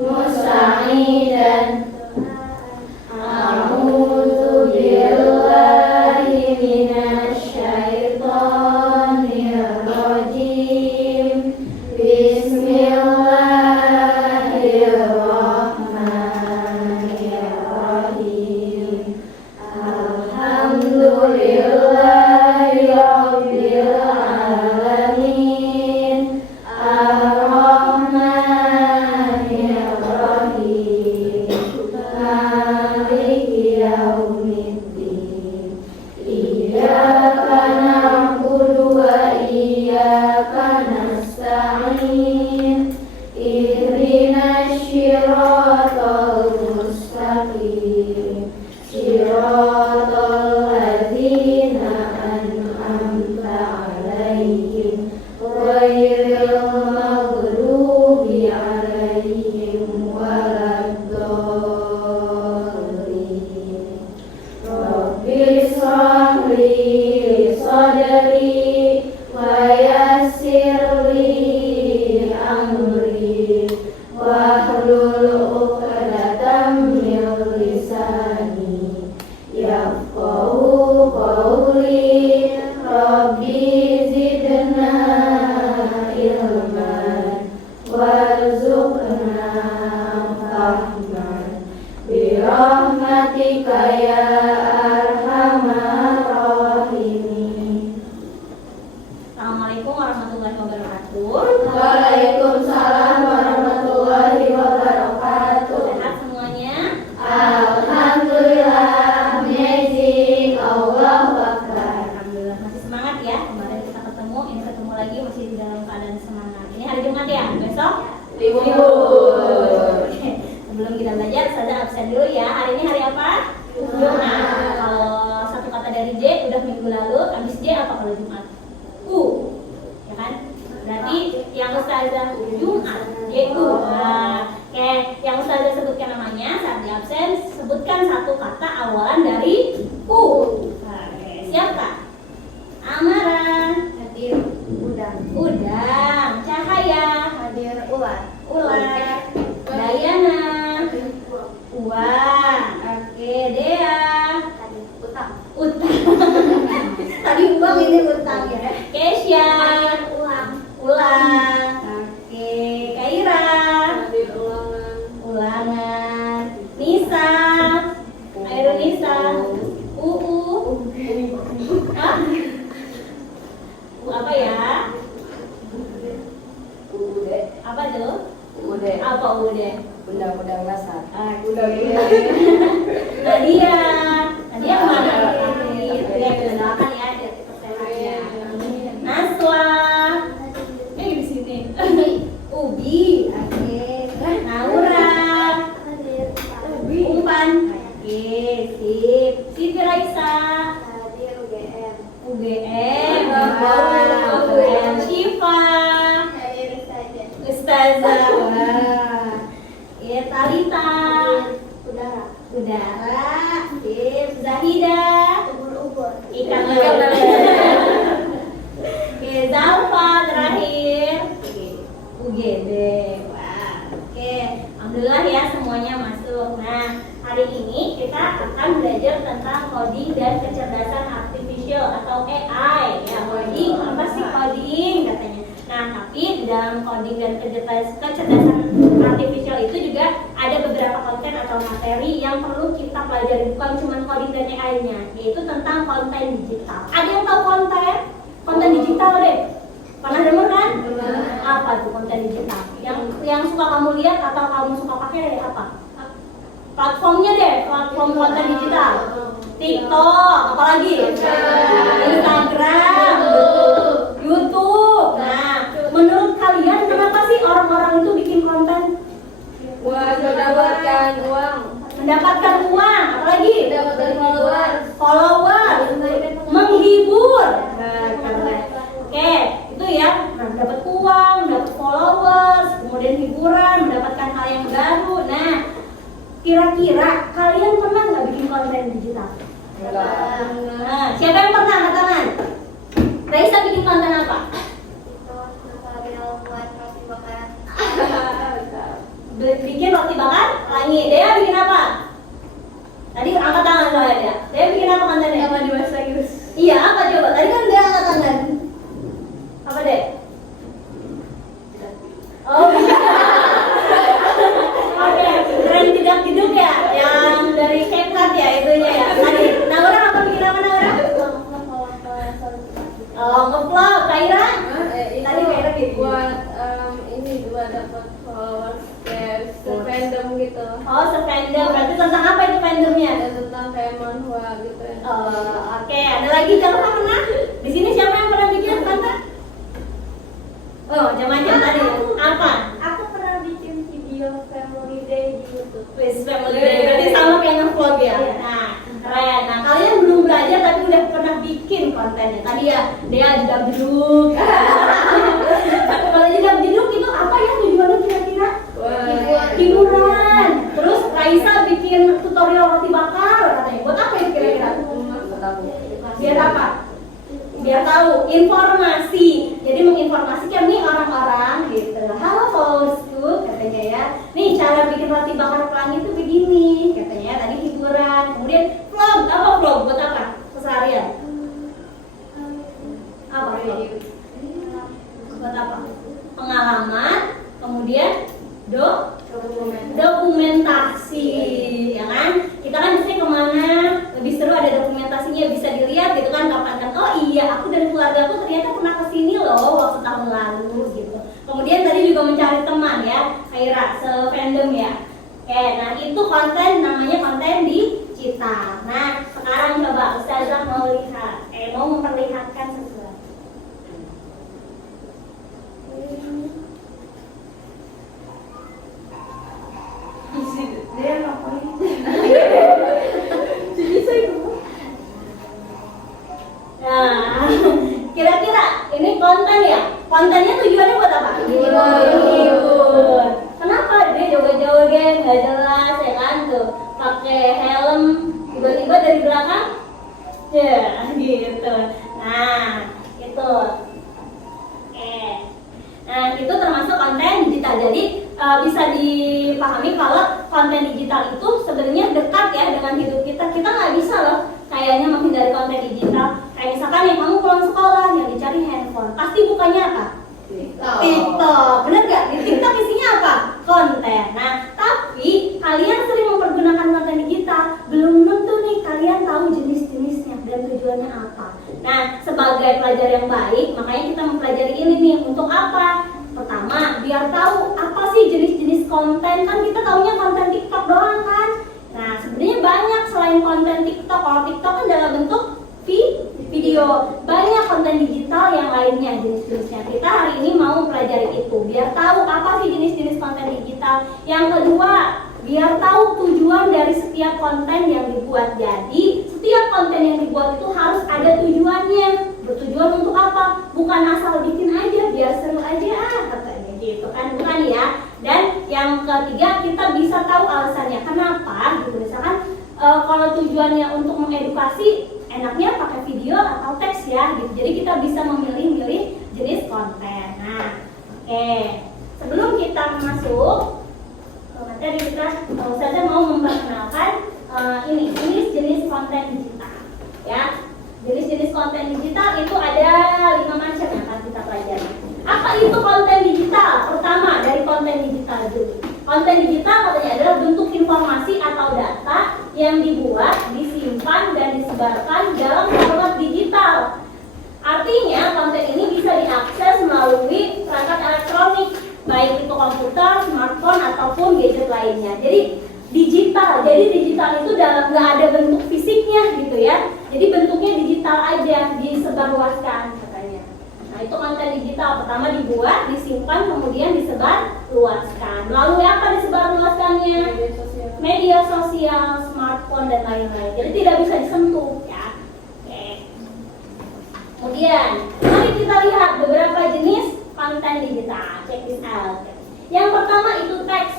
musta'idan. A'udzu billahi minasy syaithanir rajim. Bismillahirrahmanirrahim. Alhamdulillahi rabbil alamin. Ar-Rahmanir Rahim. Maliki yaumiddin. Iyyaka na'budu wa iyyaka nasta'in. Ihdinas siratal mustaqim. Siratal ladzina an'amta 'alaihim ghairil maghdubi 'alaihim waladdallin. Rabbi shrah li sadri wa yassir li amri wahlul 'uqdatam min lisani yafqahu qawli. Rabbi zidna ilman warzuqna fahman birahmatika ya arhamar rahimin. Assalamualaikum warahmatullahi wabarakatuh. Waalaikumsalam warahmatullahi wabarakatuh. Sehat semuanya? Alhamdulillah, amazing, Allahu Akbar. Alhamdulillah, masih semangat ya. Kemarin kita ketemu, ini ketemu lagi masih dalam keadaan semangat. Ini hari Jumat ya, besok Libur. Oke. Sebelum kita belajar, saja absen dulu ya. Hari ini hari apa? Jumat. Kalau satu kata dari J udah minggu lalu, habis J apa kalau Jumat? U, ya kan? Berarti yang ustazah Jumat, J-U. Nah, oke, yang ustazah sebutkan namanya saat di absen, sebutkan satu kata awalan dari U. Oke, siap Kak? Amara, Hadir udang. udang. Cahaya, Hadir ular. ular. Dayana, uang. Oke, Dea, Hadir utang. utang. Tadi uang, ini utang ya. Kesya, Ulang. ulang. Oke, Kaira, Hadir ulangan. ulangan. Nisa, ayo Nisa. Uu. Hah? Apa ya? Ude. Apa tuh? Ude. Apa udah? Undang-undang dasar. Nadia, Nadia kemana? Udah kita doakan ya, biar cepat sehat ya. Naswa, ini di sini. Ubi, oke. Naura, umpan, oke, sip. Siti Raisa, Hadir UGM. UGM, UGM. Syifa, Hadir saja. Ustazah, wah. Ya, Talita, Udara. udara, sip. Zahida, Ubur-ubur. ikan Oke, Zalfa terakhir. UGB. Wah, oke. Alhamdulillah ya semuanya masuk. Nah, hari ini kita akan belajar tentang coding dan kecerdasan artificial atau AI. Ya, coding apa sih coding katanya. Nah, tapi di dalam coding dan kecerdasan artificial itu juga ada beberapa konten atau materi yang perlu kita pelajari, bukan cuma coding dan AI-nya, yaitu tentang konten digital. Ada yang tahu konten digital deh? Pernah dengar kan? Apa tuh konten digital? Yang suka kamu lihat atau kamu suka pakai apa? Platformnya deh, platform konten digital. TikTok, apalagi? Instagram, YouTube. Nah, menurut kalian kenapa sih orang-orang itu bikin konten? Mendapatkan uang. Mendapatkan uang, apalagi? Mendapatkan follower. Follower, menghibur. Nah, keren. Oke, itu ya. Nah, dapat uang, dapat followers, kemudian hiburan, mendapatkan hal yang baru. Nah, kira-kira kalian pernah nggak bikin konten digital? Nah, siapa yang pernah angkat tangan? Raisa bikin konten apa? ulangi. Dea bikin apa? Tadi angkat tangan soalnya dia. Dea bikin apa kontennya? Sama di bahasa Inggris. Iya, apa coba? Tadi kan dia angkat tangan. Apa deh? Oh, oke, tren tidak hidup ya, yang dari CapCut ya itunya ya. Tadi, Naura apa bikin apa Naura? Oh, nge-vlog, Kaira? Tadi Kaira gitu. Buat ini buat dapat followers kayak fandom gitu. Oh, se-fandom. Berarti tentang apa itu fandomnya? Ada tentang kayak manhwa gitu ya. Oke, ada lagi siapa pernah? Di sini siapa yang pernah bikin tante? Oh, macam-macam tadi. Apa? Aku pernah bikin video family day di YouTube. Wis family day. Berarti sama kayak nge-vlog ya. Nah, keren. Nah, kalian belum belajar tapi udah pernah bikin kontennya. Tadi ya, dia jedab jeduk. Kalau jedab jeduk itu apa ya tujuannya kira-kira? Hiburan. Terus Raisa bikin tutorial roti bakar katanya. Buat apa itu kira-kira? Biar apa? Biar tahu informasi. Jadi menginformasikan nih orang-orang gitu. Halo followersku katanya ya. Nih cara bikin roti bakar pelangi itu begini katanya ya. Tadi hiburan. Kemudian vlog. Apa vlog? Buat apa? Keseharian. Apa vlog? Buat apa? Pengalaman. Kemudian dokumentasi, ya kan? Kita kan biasanya kemana lebih seru ada dokumentasinya, bisa dilihat gitu kan kapan kan. Oh iya, aku dan keluarga aku ternyata pernah kesini loh waktu tahun lalu gitu. Kemudian tadi juga mencari teman ya, Kaira se-fandom ya. Oke, nah itu konten namanya konten digital. Nah sekarang coba Ustazah mau lihat, mau memperlihatkan sesuatu. Dia ngapain? Nah, kira-kira ini konten ya? Kontennya tujuannya buat apa? Hibur. Kenapa dia joget-joget nggak jelas ya kan tuh? Pakai helm tiba-tiba dari belakang, ya gitu. Nah, itu. Oke. Nah, itu termasuk konten digital. Jadi bisa dipahami kalau konten digital itu sebenarnya dekat ya dengan hidup kita. Kita nggak bisa loh kayaknya menghindari konten digital. Kayak misalkan nih kamu pulang sekolah yang dicari handphone, pasti bukannya apa? TikTok. Bener gak? Di TikTok isinya apa? Konten. Nah, tapi kalian sering mempergunakan konten digital, belum tentu nih kalian tahu jenis-jenisnya dan tujuannya apa. Nah, sebagai pelajar yang baik, makanya kita mempelajari ini nih. Untuk apa? Pertama, biar tahu apa sih jenis-jenis konten. Kan kita taunya konten TikTok doang kan. Nah, sebenarnya banyak selain konten TikTok. Kalau TikTok kan dalam bentuk video, banyak konten digital yang lainnya jenis-jenisnya. Kita hari ini mau pelajari itu, biar tahu apa sih jenis-jenis konten digital. Yang kedua, biar tahu tujuan dari setiap konten yang dibuat. Jadi, setiap konten yang dibuat itu harus ada tujuannya. Bertujuan untuk apa? Bukan asal bikin aja, biar seru aja katanya gitu kan, bukan ya. Dan yang ketiga, kita bisa tahu alasannya kenapa gitu. Misalkan kalau tujuannya untuk mengedukasi, enaknya pakai video atau teks ya gitu. Jadi kita bisa memilih-milih jenis konten. Nah, oke. Sebelum kita masuk materi, kita saja mau memperkenalkan ini jenis-jenis konten digital ya. Jenis-jenis konten digital itu ada 5 macam yang akan kita pelajari. Apa itu konten digital? Pertama, dari konten digital dulu. Konten digital katanya adalah bentuk informasi atau data yang dibuat, disimpan, dan disebarkan dalam format digital. Artinya, konten ini bisa diakses melalui perangkat elektronik, baik itu komputer, smartphone, ataupun gadget lainnya. Jadi, digital. Jadi, digital itu nggak ada bentuk fisiknya gitu ya. Jadi, bentuknya digital aja, disebarluaskan katanya. Nah, itu konten digital. Pertama dibuat, disimpan, kemudian disebarluaskan. Melalui apa disebarluaskannya? Media sosial, smartphone, dan lain-lain. Jadi tidak bisa disentuh ya. Oke. Kemudian, mari kita lihat beberapa jenis konten digital. Check this out. Yang pertama itu teks.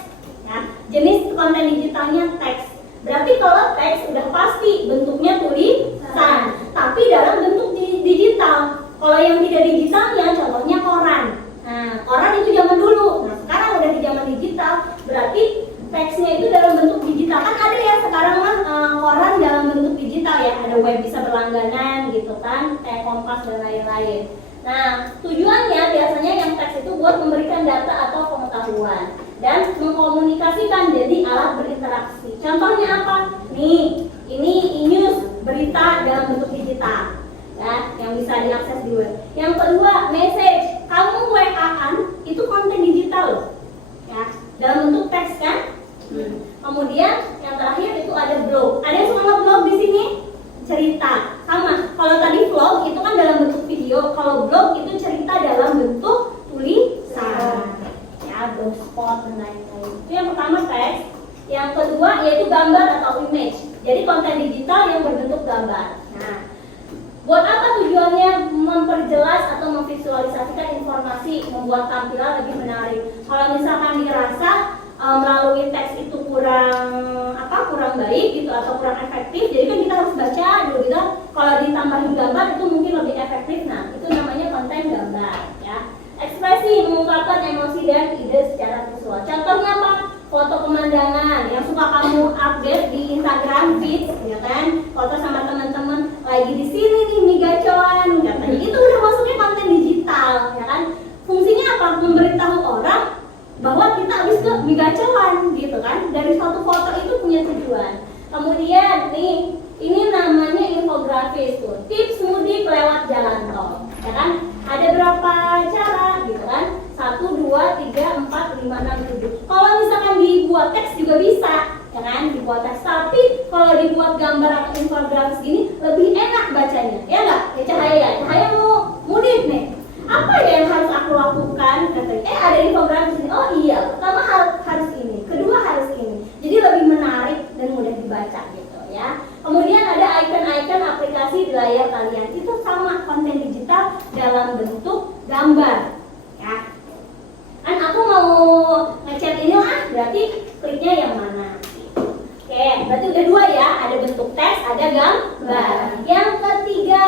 Ya, jenis konten digitalnya teks. Berarti kalau teks udah pasti bentuknya tulisan, tapi dalam bentuk digital. Kalau yang tidak digitalnya, contohnya koran. Nah, koran itu zaman dulu. Nah, sekarang udah di zaman digital, berarti teksnya itu dalam bisa berlangganan gitu kan, kayak Kompas dan lain-lain. Nah, tujuannya biasanya yang teks itu buat memberikan data atau pengetahuan dan mengkomunikasikan, jadi alat berinteraksi. Contohnya apa? Nih, ini e-news, berita dalam bentuk digital ya, yang bisa diakses di web. Yang kedua, message. Kamu WA-an itu konten digital loh. Ya, dalam bentuk teks kan? Kemudian yang terakhir itu ada blog. Ada yang suka nge-blog di sini? Cerita. Sama. Kalau tadi vlog itu kan dalam bentuk video, kalau blog itu cerita dalam bentuk tulisan. Ya, blogspot dan lain-lain. Itu yang pertama teks. Yang kedua yaitu gambar atau image. Jadi konten digital yang berbentuk gambar. Nah, buat apa tujuannya? Memperjelas atau memvisualisasikan informasi, membuat tampilan lebih menarik. Kalau misalkan dirasa melalui teks itu kurang baik gitu atau kurang efektif, jadi kan kita harus baca dulu gitu. Kalau ditambahin gambar itu mungkin lebih efektif. Nah, itu namanya konten gambar ya. Ekspresi, mengungkapkan emosi dan ide secara visual. Contohnya apa? Foto pemandangan yang suka kamu update di Instagram feed, ya kan? Foto sama teman-teman lagi di sini nih migacoan, katanya itu udah masuknya konten digital, ya kan? Fungsinya apa? Memberitahu orang bahwa kita habis ke migacoan, gitu kan? Dari suatu foto itu punya tujuan. Kemudian nih, ini namanya infografis tuh, tips mudik lewat jalan tol, ya kan? Ada berapa cara, gitu kan? 1, 2, 3, 4, 5, 6, 7. Kalau misalkan dibuat teks juga bisa, ya kan? Dibuat teks, tapi kalau dibuat gambar atau infografis gini lebih enak bacanya, ya nggak? Ya Cahaya mau mudik nih. Apa ya yang harus aku lakukan? Katanya, ada infografis ini. Oh iya, pertama harus ini, kedua harus ini. Jadi lebih menarik dan mudah dibaca gitu ya. Kemudian ada icon-icon aplikasi di layar kalian. Itu sama konten digital dalam bentuk gambar ya. Kan aku mau ngechat ini lah, berarti kliknya yang mana? Oke, berarti udah dua ya, ada bentuk teks, ada gambar. Yang ketiga,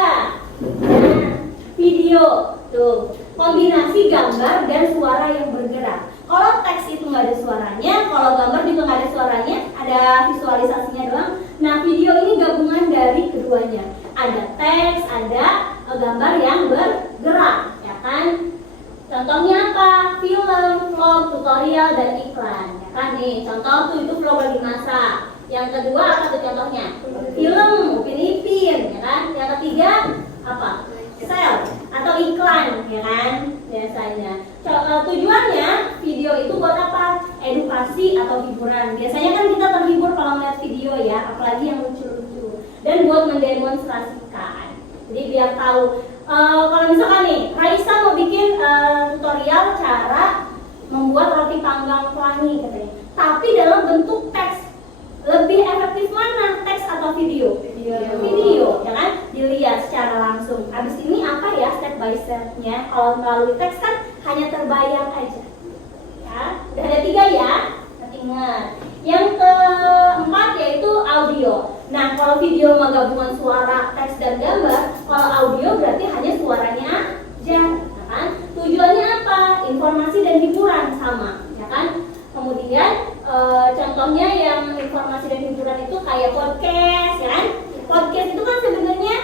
video. Tuh, kombinasi gambar dan suara yang bergerak. Kalau teks itu nggak ada suaranya, kalau gambar juga nggak ada suaranya, ada visualisasinya doang. Nah, video ini gabungan dari keduanya. Ada teks, ada gambar yang bergerak, ya kan? Contohnya apa? Film, vlog, tutorial, dan iklan, ya kan? Nih, contoh tuh itu vlog lagi masak. Yang kedua apa tuh contohnya? Film, Upin Ipin, ya kan? Yang ketiga apa? Sel atau iklan, ya kan? Biasanya tujuannya video itu buat apa? Edukasi atau hiburan. Biasanya kan kita terhibur kalau melihat video ya, apalagi yang lucu-lucu, dan buat mendemonstrasikan. Jadi biar tahu. Kalau misalkan nih Raisa mau bikin tutorial cara membuat roti panggang pelangi katanya, tapi dalam bentuk teks, lebih efektif mana? Teks atau video? Video, ya kan? Dilihat secara langsung. Habis ini apa ya step by stepnya? Kalau melalui teks kan hanya terbayang aja. Ya, udah ada 3 ya. Ingat. Yang keempat yaitu audio. Nah, kalau video mah gabungan suara, teks dan gambar. Kalau audio berarti hanya suaranya aja, ya kan? Tujuannya apa? Informasi dan hiburan sama, ya kan? Kemudian contohnya yang informasi dan hiburan itu kayak podcast, ya kan? Podcast itu kan sebenarnya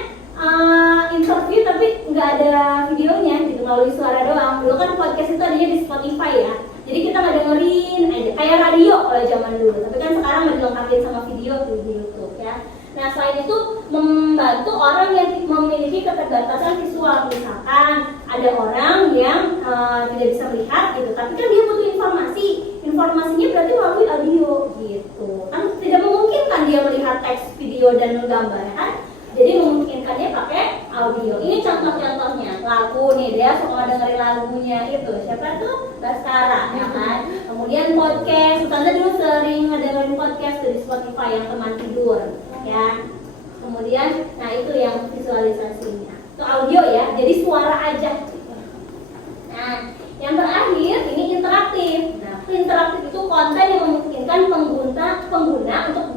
interview tapi nggak ada videonya gitu, melalui suara doang. Dulu kan podcast itu adanya di Spotify ya, jadi kita nggak dengerin aja kayak radio kalau zaman dulu. Tapi kan sekarang udah dilengkapin sama video tuh di YouTube ya. Nah, selain itu membantu orang yang memiliki keterbatasan visual. Misalkan ada orang yang tidak bisa melihat gitu, tapi kan dia butuh informasi. Informasinya berarti melalui audio gitu. Kan tidak memungkinkan dia melihat teks, video dan gambar ya kan? Jadi memungkinkannya pakai audio. Ini contoh-contohnya. Lagu nih, dia suka dengerin lagunya itu. Siapa tuh? Baskara, ya kan? Kemudian podcast. Tante dulu sering ngedengerin podcast dari Spotify yang teman tidur, ya. Kemudian, nah itu yang visualisasinya. Itu audio ya. Jadi suara aja. Nah, yang terakhir ini interaktif. Nah, interaktif itu konten yang memungkinkan pengguna untuk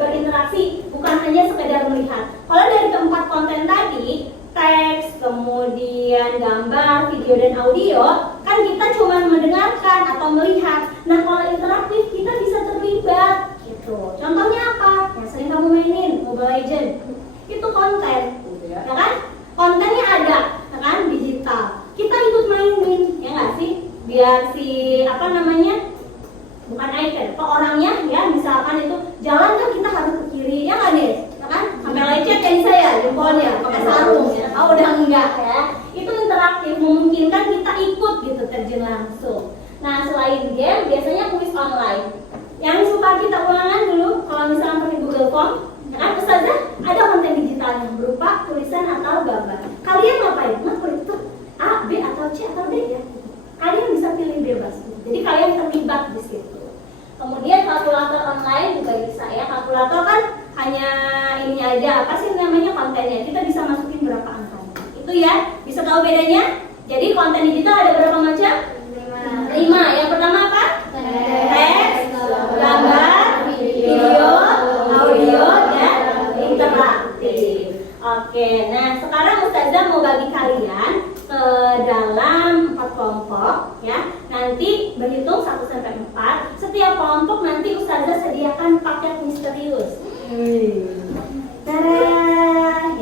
berinteraksi, bukan hanya sekedar melihat. Kalau dari keempat konten tadi, teks, kemudian gambar, video dan audio, kan kita cuma mendengarkan atau melihat. Nah, kalau interaktif kita bisa terlibat gitu. Contohnya apa? Yang sering kamu mainin, Mobile Legends. Itu konten, ya kan? Kontennya ada, ya kan? Digital. Kita ikut mainin, ya nggak sih? Biar si apa namanya? Bukan iPad, apa orangnya ya misalkan itu jalan kan kita harus ke kiri, ya nggak nih? Ya kan? Sampai lecet kan saya jempolnya pakai sarung ya. Oh udah enggak ya. Itu interaktif, memungkinkan kita ikut gitu terjun langsung. Nah selain game, biasanya kuis online. Yang suka kita ulangan dulu, kalau misalnya pakai Google Form, ya kan Ustazah ada konten digital yang berupa tulisan atau gambar. Kalian ngapain? Ngapain itu A, B atau C atau D ya? Kalian bisa pilih bebas. Jadi kalian terlibat di situ. Kemudian kalkulator online juga bisa ya. Kalkulator kan hanya ini aja, apa sih namanya kontennya? Kita bisa masukin berapa angka. Itu ya, bisa tahu bedanya? Jadi konten digital ada berapa macam? 5. Yang pertama apa? Teks, gambar, video, audio, dan interaktif. Oke, nah sekarang Ustazah mau bagi kalian ke dalam 4 kelompok ya. Nanti berhitung 1 sampai 4. Setiap kelompok nanti Ustazah sediakan paket misterius. Tada,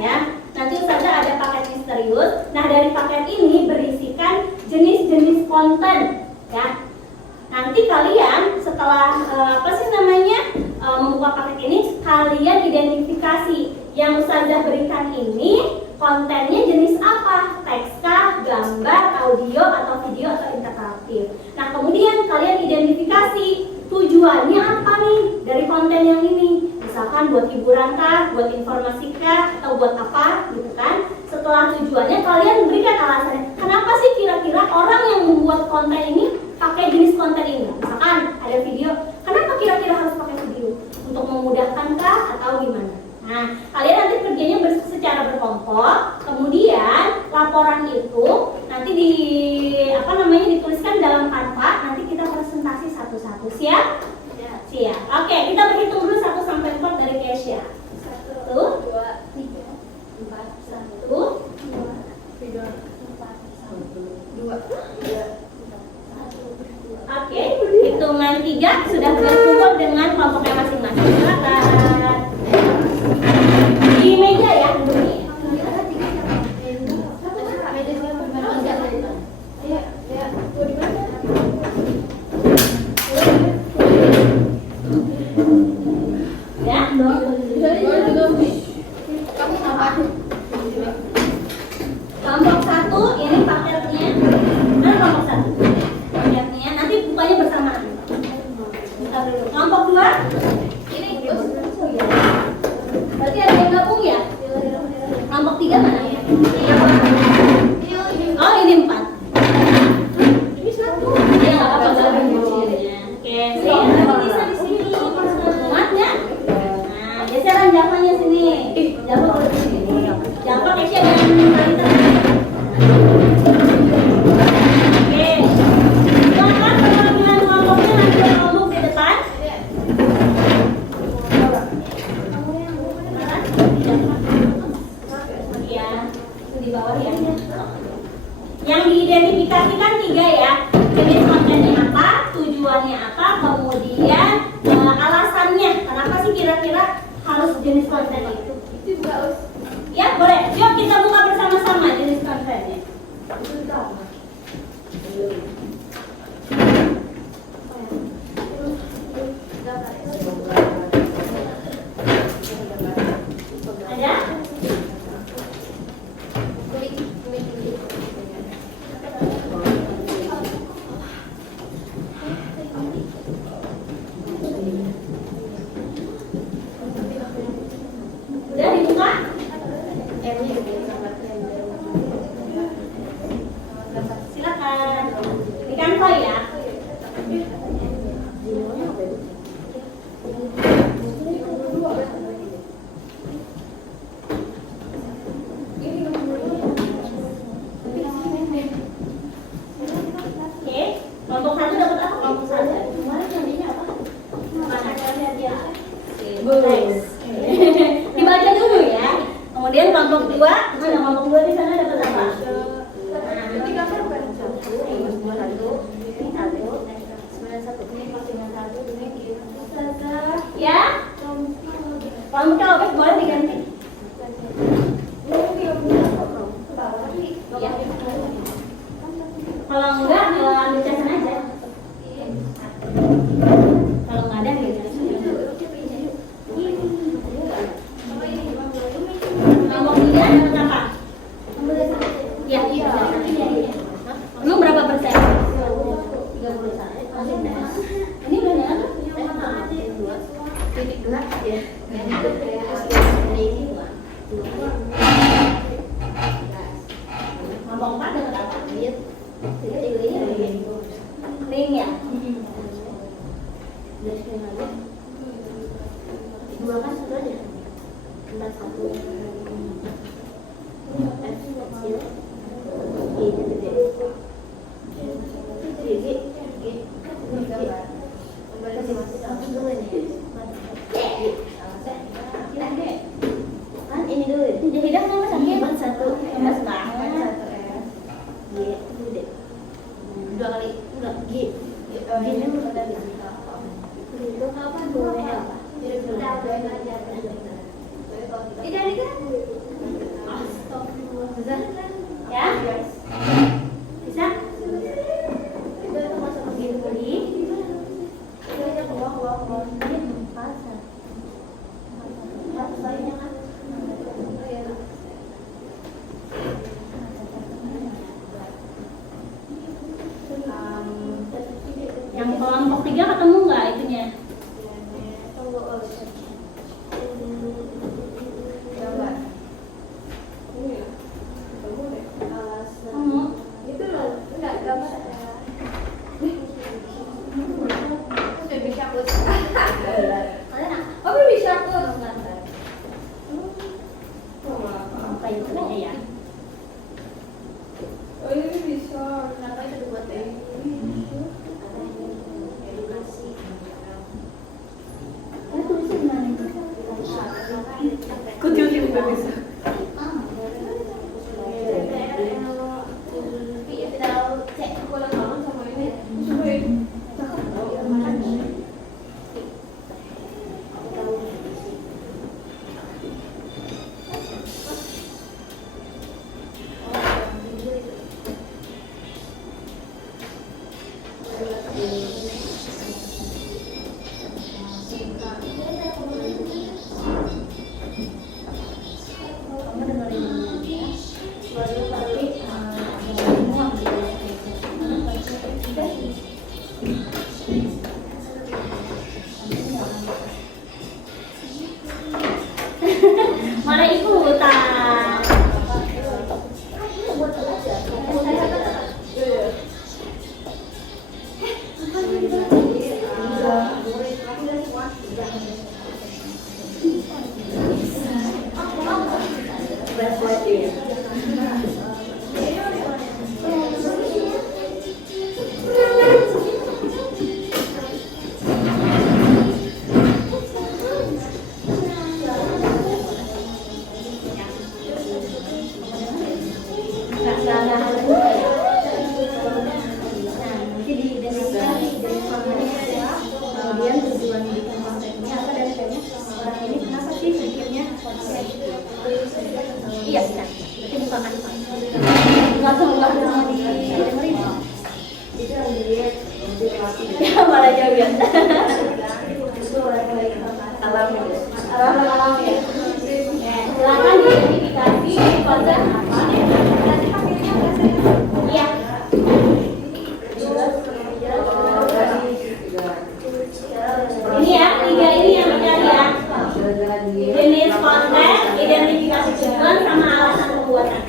ya. Nanti Ustazah ada paket misterius. Nah, dari paket ini berisikan jenis-jenis konten ya. Nanti kalian setelah membuka paket ini, kalian identifikasi yang Ustazah berikan ini kontennya jenis apa? Teks kah, gambar, audio, atau video, atau interaktif. Nah kemudian kalian identifikasi tujuannya apa nih dari konten yang ini. Misalkan buat hiburan kah, buat informasi kah, atau buat apa gitu kan. Setelah tujuannya kalian berikan alasannya. Kenapa sih kira-kira orang yang membuat konten ini pakai jenis konten ini? Misalkan ada video, kenapa kira-kira harus pakai video? Untuk memudahkan kah atau gimana? Nah, kalian nanti kerjanya secara berkelompok, kemudian laporan itu nanti dituliskan dalam Canva, nanti kita presentasi satu-satu. Siap? Siap. Oke, kita berhitung dulu 1 sampai 4 dari Kesya. 1, 2, 3, 4, 1, 2, 3, 4, 1, 2. Oke, hitungan 3 sudah berkumpul dengan kelompoknya masing-masing. Silakan. Di meja ya duduknya. Kelompok 1 ini paketnya. Mana kelompok 1? Paketnya nanti bukanya bersamaan. Buka dulu. Kelompok 2 ini berarti ada yang gabung ya? Kelompok 3 mana? Oh ini 4. Ini 1. Ya nggak apa-apa gabung. Oke, nanti bisa di sini. Muat ya? Nah, geseran Javanya sini. Java boleh di sini. Java Kesya dan Talita. Oke. Silakan penampilan kelompoknya nanti kelompok di depan. Ya, itu di bawah ya. Yang diidentifikasikan 3 ya. Jenis kontennya apa, tujuannya apa, kemudian alasannya. Kenapa sih kira-kira harus jenis konten itu? Itu juga ya boleh. Yuk kita buka bersama-sama jenis kontennya. Ada? Udah dibuka? Silakan. Ini Canva ya. Oke, kelompok 1 dapat apa? Kelompok 1. Kemarin janjinya apa? Mana? Teks. Dibaca dulu ya. Kemudian kelompok 2, kelompok 2 di sana dapat apa? Ya? Kelompok boleh diganti. lanjut. Ring ya? Dari sini lagi. Dua kan satu aja. 41. F kecil. G nya gede. Kan ini dulu. Hidang nama sakit. 41. Mas banget. G gede. Dua kali. Enggak G. G-nya udah ada. Itu kapan boleh apa? Tidak kan? Astagfirullah. Ya? Bisa? Itu masuk ke gini. Itu aja keluar. Ini pasang. Pasangnya kan. Yang kelompok 3 ketemu nggak itunya? Mana ikutan? Kemudian tujuan bikin konten ini apa dan kayaknya orang ini kenapa sih mikirnya konten? Iya kan, berarti bukan langsung dengerin. Ya malah jauh ya. Alam ya. Silakan diidentifikasi konten apa? Iya. Ini ya, 3 ini yang dicari ya. Jenis konten, identifikasi tujuan, sama alasan pembuatan.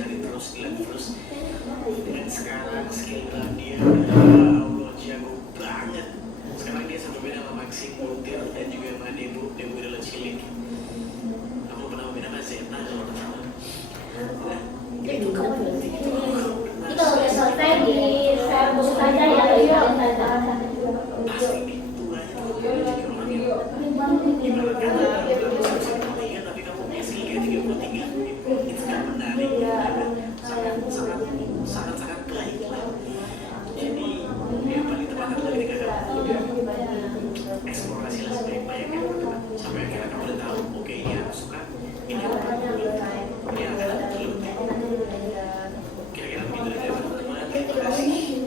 dipelajari terus, dilatih terus. Dan sekarang skill dia Allah jago banget. Sekarang dia sampai beda sama Maxi Mutir dan juga sama Debu adalah cilik. Kamu pernah beda sama Zeta kalau pertama? Itu kamu Ini kalau udah selesai di share buku saja ya, pasti itu aja tuh jadi orangnya. Gimana kata tapi kamu punya skill kayak 33 itu kan menarik, sangat baik lah. Jadi yang paling tepat adalah ketika kamu eksplorasi lah sebanyak-banyaknya sampai akhirnya kamu udah tahu, oke ini aku suka, ini aku ini akan aku kira-kira begitu dari teman-teman. Terima kasih.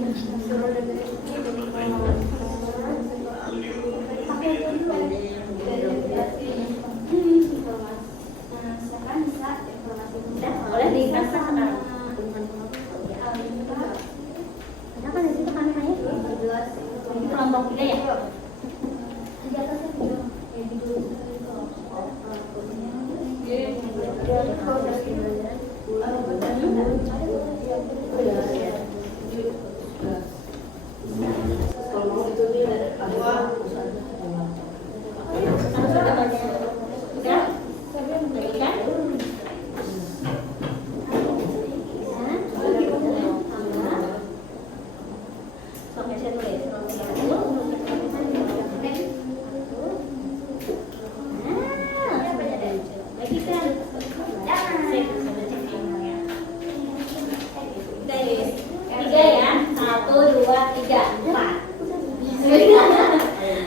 boleh dikasih sekarang. Kenapa di situ kameranya? Kelompok 3 ya?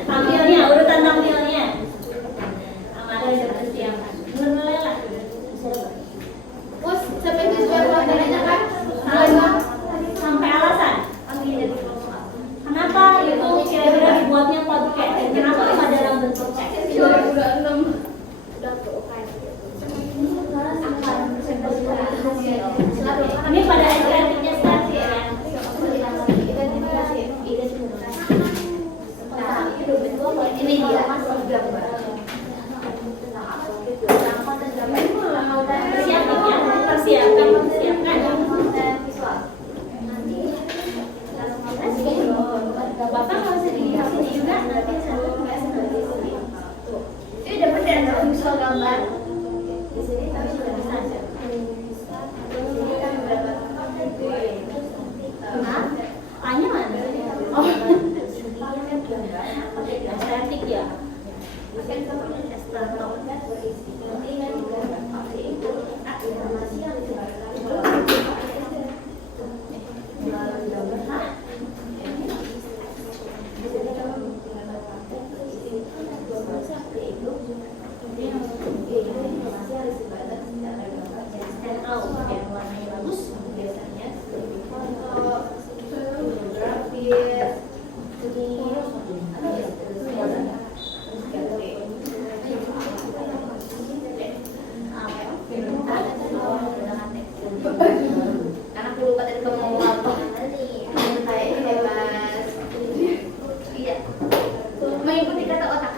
Tampilnya, urutan tampilnya. Amanda sudah persiapkan. Mulai lah. Bos, sampai tujuan materinya kan? Sampai alasan. Kenapa itu kira-kira dibuatnya podcast? Dan kenapa nggak dalam bentuk teks? 2006. Ini pada estetiknya stasi ya. Ini dia persiapkan. Bapak masih di sini juga nanti Ini dapat dari visual gambar. di sini tapi sudah bisa. Tanya mana? Oh, estetik ya. Warnanya bagus biasanya. Karena aku lupa tadi kamu ngomong apa. Kayak ini bebas. Iya. Mengikuti kata otak.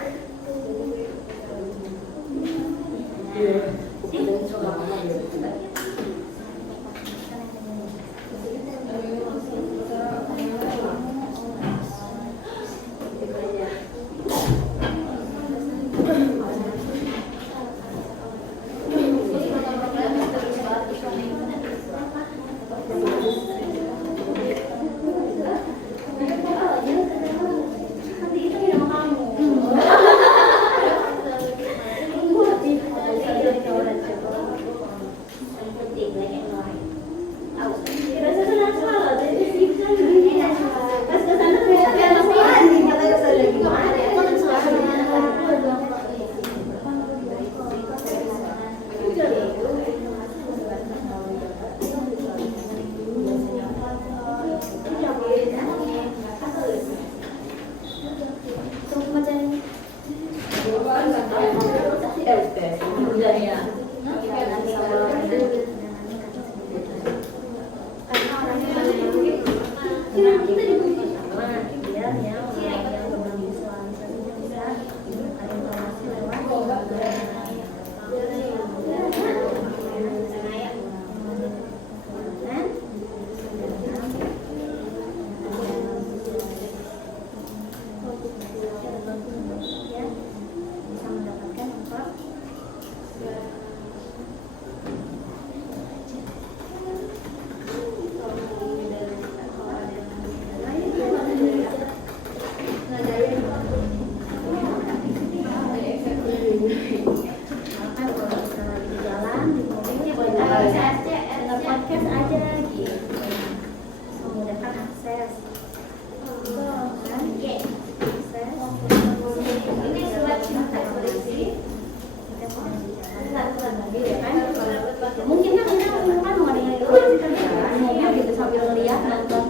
mobil gitu sambil ngeliat nonton.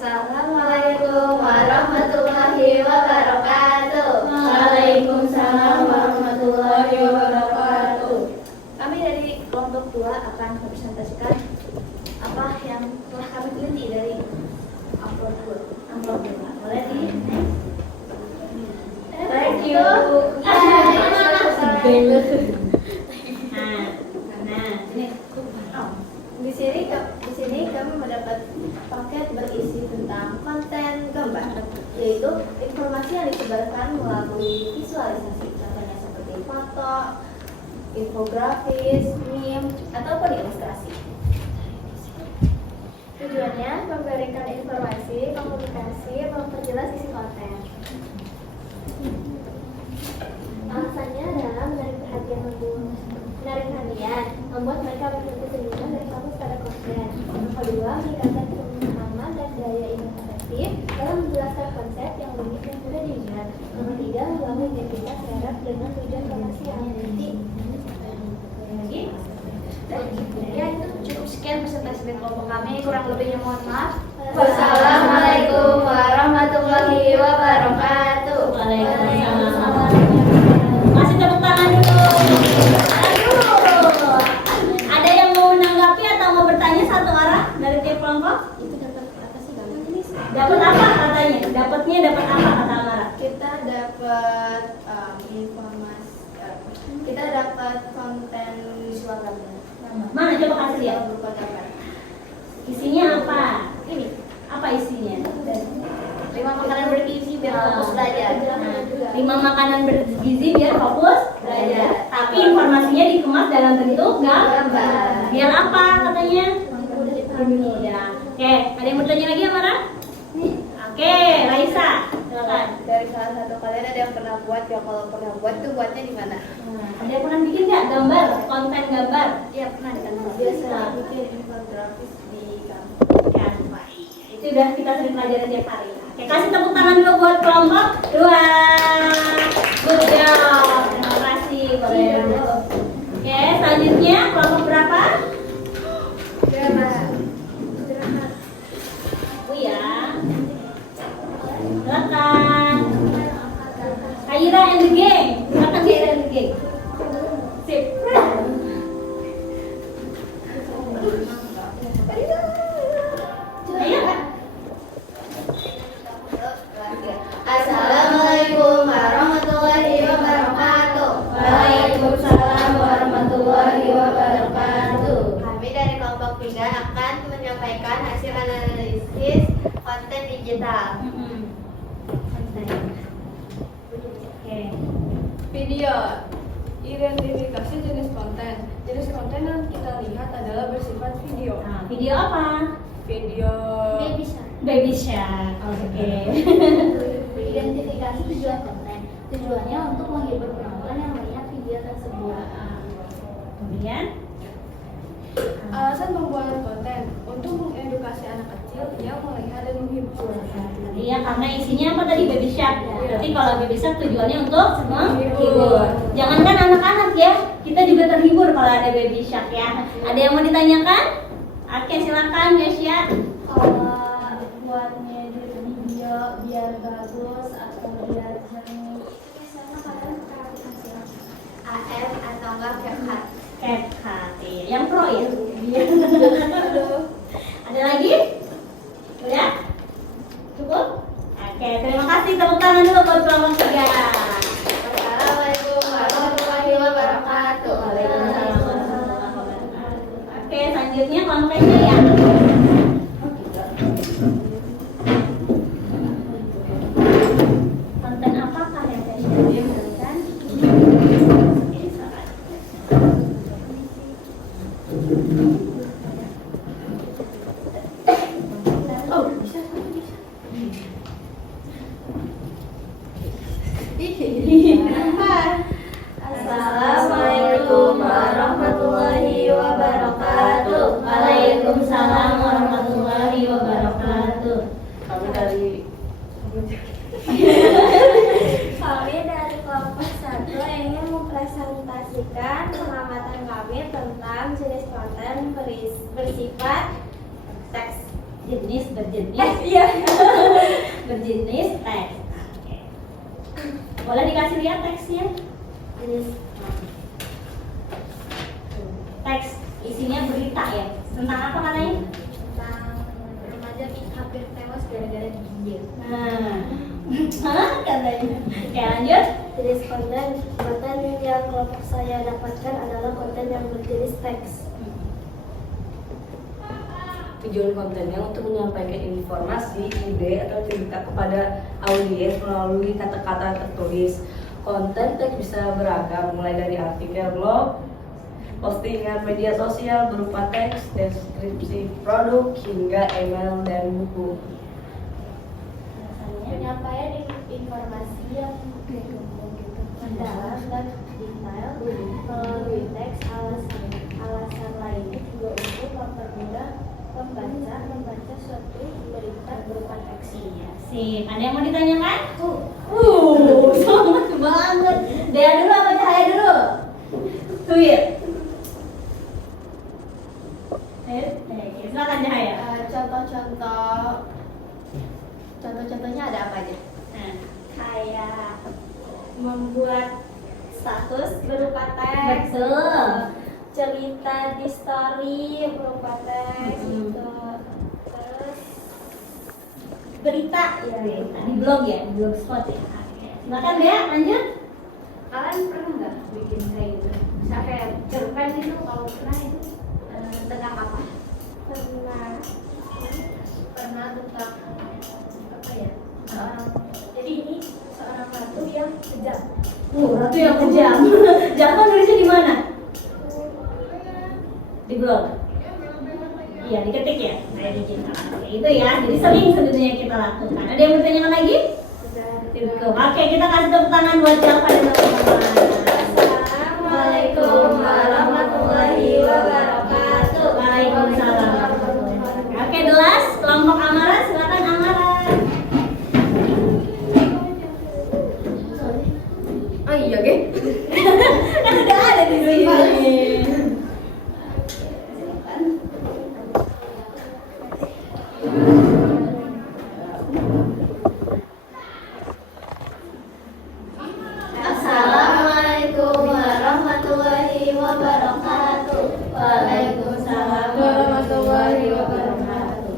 Assalamualaikum warahmatullahi wabarakatuh. Waalaikumsalam warahmatullahi wabarakatuh. Kami dari kelompok 2 akan mempresentasikan apa yang telah kami teliti dari amplop 2. Boleh di? Thank you. Di sini kami mendapat paket berisi tentang konten gambar, yaitu informasi yang disebarkan melalui visualisasi, contohnya seperti foto, infografis, meme, ataupun ilustrasi. Tujuannya memberikan informasi, komunikasi, memperjelas isi konten. Alasannya adalah menarik perhatian membuat mereka berhenti seniman dan fokus pada konten. Yang kedua, meningkatkan pemahaman dan daya imajinatif dalam menjelaskan konsep yang unik dan mudah diingat. Yang ketiga, membangun identitas syarat dengan tujuan komersial. Ya, itu cukup sekian presentasi dari kelompok kami. Kurang lebihnya mohon maaf. Wassalamualaikum warahmatullahi wabarakatuh. Waalaikumsalam. Masih tepuk tangan dulu. Aduh. Ada yang mau menanggapi atau mau bertanya satu arah dari tiap kelompok? Itu dapat apa sih kamu? Dapat apa katanya? Dapatnya dapat apa kata Amara? Kita dapat informasi. Kita dapat konten visual gambar. Mana coba kasih lihat. Berupa gambar. Isinya apa? Ini Apa isinya? 5 makanan bergizi biar fokus belajar. Nah, 5 makanan bergizi biar fokus belajar. Tapi informasinya dikemas dalam bentuk gambar. Biar apa katanya? Ya. Oke, ada yang mau tanya lagi Amara? Oke, Raisa, silakan. Dari salah satu kalian ada yang pernah buat ya? Kalau pernah buat tuh buatnya di mana? Ada yang pernah bikin nggak gambar, konten gambar? Iya pernah di kantor. Biasa bikin infografis di kantor. Canva. Itu udah kita sering pelajaran tiap hari. Oke, kasih tepuk tangan dulu buat kelompok 2. Good job. Terima kasih. Oke, selanjutnya kelompok berapa? Oh ya. Silakan. Kaira and the gang. Silakan Kaira and the gang. Sip. Ayo. Assalamualaikum warahmatullahi wabarakatuh. Video. Identifikasi jenis konten. Jenis konten yang kita lihat adalah bersifat video. Nah, video apa? Video Baby shark. Baby shark. Oke. Identifikasi tujuan konten. Tujuannya untuk menghibur penonton yang melihat video tersebut. Kemudian alasan pembuatan konten untuk mengedukasi anak kecil yang melihat dan menghibur. iya, karena isinya apa tadi? Baby shark. Berarti kalau baby shark tujuannya untuk menghibur. Jangankan anak-anak ya, kita juga terhibur kalau ada baby shark ya. Ada yang mau ditanyakan? Oke, silakan Yosya. Kalau buat ngedit video biar bagus atau biar jernih, biasanya kalian aplikasi AM atau enggak CapCut. CapCut, iya. Yang pro ya? Ada lagi? Udah? Cukup? Oke, terima kasih. Tepuk tangan dulu buat kelompok 3. Assalamualaikum warahmatullahi wabarakatuh. Waalaikumsalam warahmatullahi wabarakatuh. Oke, selanjutnya kontennya ya. Konten apakah yang saya berikan? Oke, silakan. Oh, bisa. Assalamualaikum warahmatullahi wabarakatuh. Waalaikumsalam warahmatullahi wabarakatuh. Kami dari Kami dari kelompok 1 ingin mempresentasikan pengamatan kami tentang jenis konten bersifat teks. Jenis berjenis. Iya. Berjenis teks. Oke. Boleh dikasih lihat teksnya? Jenis Teks isinya berita ya. Tentang apa katanya? tentang remaja hampir tewas gara-gara digigit. Nah, katanya. Oke, lanjut. Jenis konten yang kelompok saya dapatkan adalah konten yang berjenis teks. Tujuan kontennya untuk menyampaikan informasi, ide, atau cerita kepada audiens melalui kata-kata tertulis. Konten teks bisa beragam, mulai dari artikel blog, postingan media sosial berupa teks, deskripsi produk, hingga email dan buku. Penyampaian informasi yang mendalam dan detail melalui teks. Alasan lainnya juga untuk mempermudah membaca suatu berita berupa teks. Iya, sip. Ada yang mau ditanyakan? Semangat banget. Dea dulu apa Cahaya dulu? Tweet. Oke, silakan Cahaya. Contoh-contohnya ada apa aja? Nah, Kayak membuat status berupa teks, betul. cerita di story berupa teks, gitu. Terus berita ya. Di blog ya, di blogspot ya. Oke. Silakan Dea, lanjut. Kalian pernah nggak bikin kayak gitu? Misalnya kayak cerpen itu, kalau pernah itu tentang apa? Pernah tentang apa ya? Jadi ini seorang ratu yang kejam. Ratu yang kejam. Jangan nulisnya di mana? Di blog. Iya, diketik ya. Kayak di kita. Itu ya. Jadi sering sebetulnya kita lakukan. Ada yang bertanyakan lagi? Oke, kita kasih tepuk tangan buat Jalfa dan teman-teman. Assalamualaikum warahmatullahi wabarakatuh. Waalaikumsalam warahmatullahi wabarakatuh. Oke, Delas, kelompok Amara, silakan Amara. Oh iya, geng. Kan udah ada di sini. Assalamualaikum warahmatullahi wabarakatuh. Waalaikumsalam warahmatullahi wabarakatuh.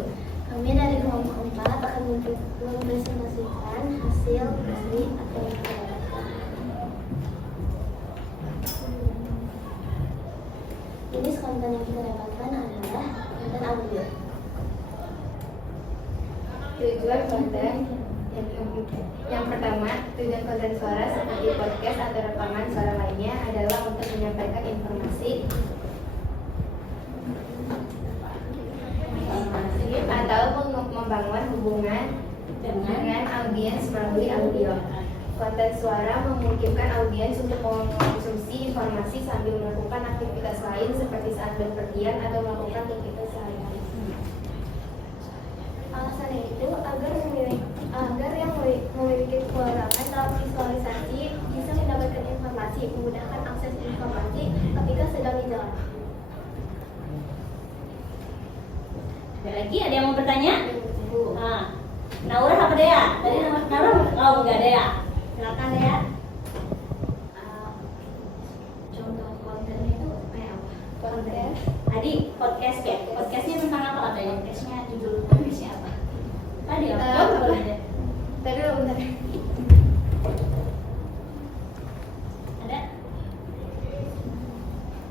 Kami dari kelompok 4 akan mempresentasikan hasil dari apa yang kita dapatkan. Jenis konten yang kita dapatkan adalah konten audio. Tujuan konten yang Yang pertama, tujuan konten suara seperti podcast atau rekaman suara lainnya adalah untuk menyampaikan informasi atau membangun hubungan dengan audiens melalui audio. Konten suara memungkinkan audiens untuk mengkonsumsi informasi sambil melakukan aktivitas lain seperti saat berpergian atau melakukan aktivitas sehari-hari. Alasannya itu agar yang memiliki kekurangan dalam visualisasi bisa mendapatkan informasi menggunakan akses informasi ketika sedang di jalan. Ada lagi? Ada yang mau bertanya? Naura apa Dea? Tadi nama Naura? Oh, enggak Dea. Silakan Dea. Contoh kontennya itu kayak apa? Konten Tadi podcast ya. Podcastnya tentang apa katanya? Podcastnya judul podcastnya apa? Tadi apa? Boleh. Tadi lo bentar. Ada?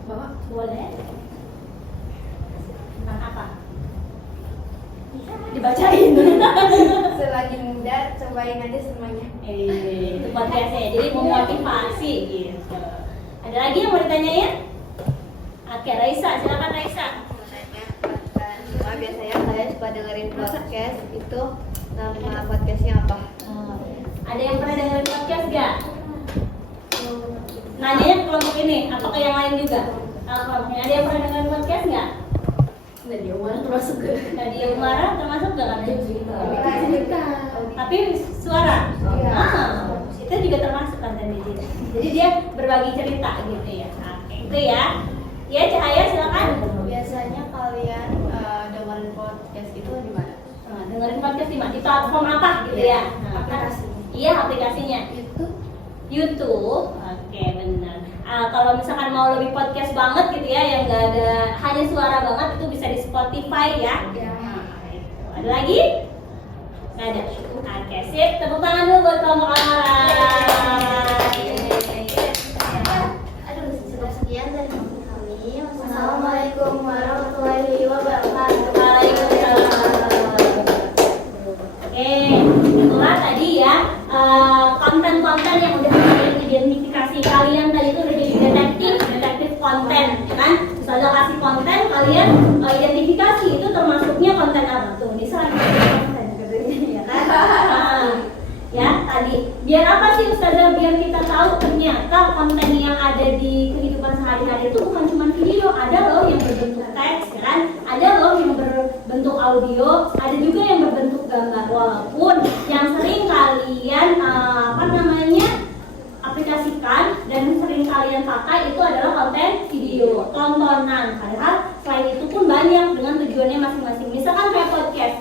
Bawa Boleh. Tentang apa? Dibacain. selagi muda cobain aja semuanya. Itu podcastnya. Jadi memotivasi gitu. Ada lagi yang mau ditanyain? Oke, Raisa, silakan Raisa. Biasanya kalian suka dengerin podcast itu nama podcastnya apa? Ada yang pernah dengerin podcast gak? Nanyanya ke kelompok ini, atau ke yang lain juga? Kelompok ini. Ada yang pernah dengerin podcast gak? Nadia Umar termasuk ke Nadia Umara termasuk gak kan? cerita. Tapi suara? Iya. Itu juga termasuk kan di sini. Jadi dia berbagi cerita gitu ya. Oke, itu ya. Ya, Cahaya silakan. Biasanya kalian dengerin podcast itu di mana? Dengerin podcast di platform apa gitu ya? Aplikasi. Iya, aplikasinya. YouTube. Oke, benar. Kalau misalkan mau lebih podcast banget gitu ya, yang nggak ada hanya suara banget, itu bisa di Spotify ya. Ya. Ada lagi? Nggak ada. Oke, sip. Tepuk tangan dulu buat kelompok Amara. Sekian dari kami. Wassalamualaikum warahmatullahi wabarakatuh. Oke, itulah tadi ya konten-konten yang udah kalian identifikasi. Kalian tadi itu udah jadi detektif konten, ya kan? Misalnya kasih konten, kalian identifikasi itu termasuknya konten apa tuh? Misalnya konten, ya kan? Ya tadi, biar apa sih Ustazah? Biar kita tahu ternyata konten yang ada di kehidupan sehari-hari itu bukan cuma video, ada loh yang berbentuk teks, ya kan? Ada loh yang berbentuk audio, ada juga yang berbentuk gambar. Walaupun yang sering kalian aplikasikan dan sering kalian pakai itu adalah konten video, tontonan. Padahal selain itu pun banyak dengan tujuannya masing-masing. Misalkan kayak podcast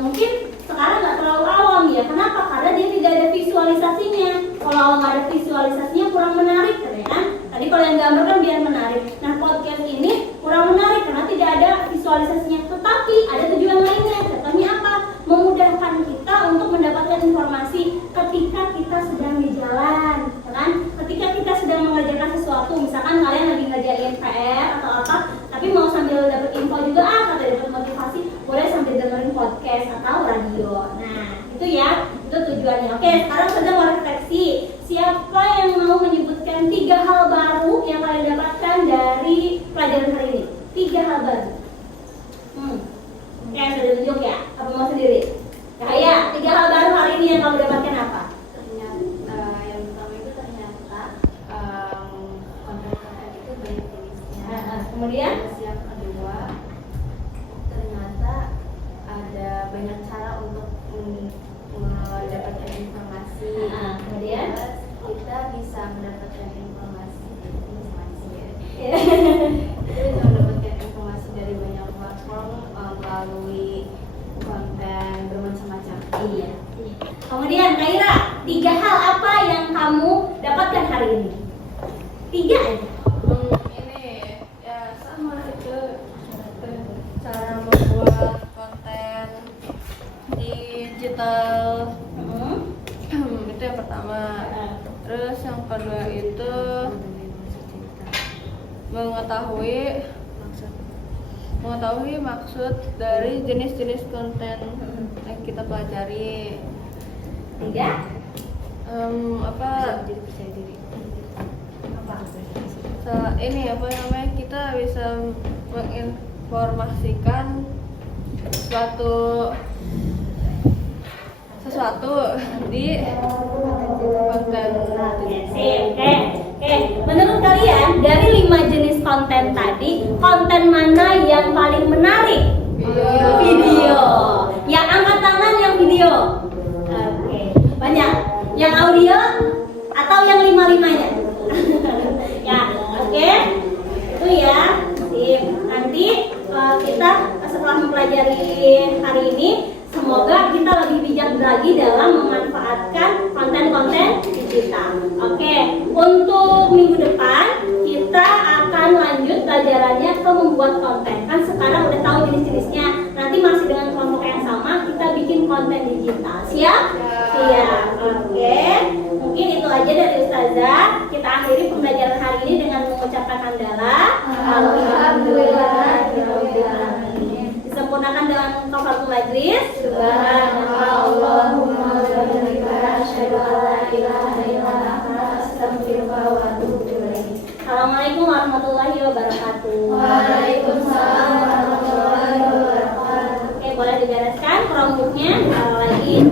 mungkin sekarang nggak terlalu awam ya. Kenapa? Karena dia tidak ada visualisasinya. Kalau nggak ada visualisasinya kurang menarik, kan? Tadi kalau yang gambar kan biar menarik. Nah, podcast ini kurang menarik karena tidak ada visualisasinya. Tetapi ada tujuan lainnya. Contohnya apa? Memudahkan kita untuk mendapatkan informasi ketika kita sedang di jalan, kan? Ketika kita sedang mengerjakan sesuatu, misalkan kalian lagi ngerjain PR atau apa, tapi mau sambil dapat info juga, kata dapat motivasi, boleh sambil dengerin podcast atau radio. Nah, itu ya, itu tujuannya. Oke, sekarang sedang mau refleksi. Siapa yang mau menyebutkan 3 hal baru yang kalian dapatkan dari pelajaran hari ini? 3 hal baru. Oke, sudah tunjuk ya? Apa mau sendiri? Cahaya, 3 hal baru hari ini yang kamu dapatkan apa? Yang pertama itu ternyata konten-konten itu banyak jenisnya. Kemudian? Terus yang kedua ternyata ada banyak cara untuk mendapatkan informasi. Kemudian? Terus kita bisa mendapatkan informasi Ya. kita bisa mendapatkan informasi dari banyak platform melalui konten bermacam-macam. Iya. Kemudian Kaira, 3 hal apa yang kamu dapatkan hari ini? 3 aja. Ini ya sama itu cara membuat konten digital. Itu yang pertama. Terus yang kedua itu mengetahui maksud dari jenis-jenis konten yang kita pelajari. Tiga. Jadi percaya diri. Ini apa namanya, kita bisa menginformasikan sesuatu di konten. Oke. Menurut kalian dari 5 jenis konten tadi, konten mana yang paling menarik? Video. Yang angkat tangan yang video. Oke. Banyak. Yang audio atau yang 5-5-nya? Ya, oke. Itu ya. Sip. Nanti kita setelah mempelajari hari ini, semoga kita lebih bijak lagi dalam memanfaatkan konten-konten digital. Oke, untuk minggu depan kita akan lanjut pelajarannya ke membuat konten. Kan sekarang udah tahu jenis-jenisnya. Nanti masih dengan kelompok yang sama kita bikin konten digital. Siap? Siap. Oke. Mungkin itu aja dari Ustazah. Kita akhiri pembelajaran hari ini dengan mengucapkan hamdalah. Alhamdulillah. Disempurnakan dengan kafaratul majlis. Subhanallahumma wa bihamdika asyhadu an la ilaha illa anta astaghfiruka wa atubu ilaik. Assalamualaikum warahmatullahi wabarakatuh. Waalaikumsalam warahmatullahi wabarakatuh. Oke, boleh dibereskan Chromebooknya, taruh lagi.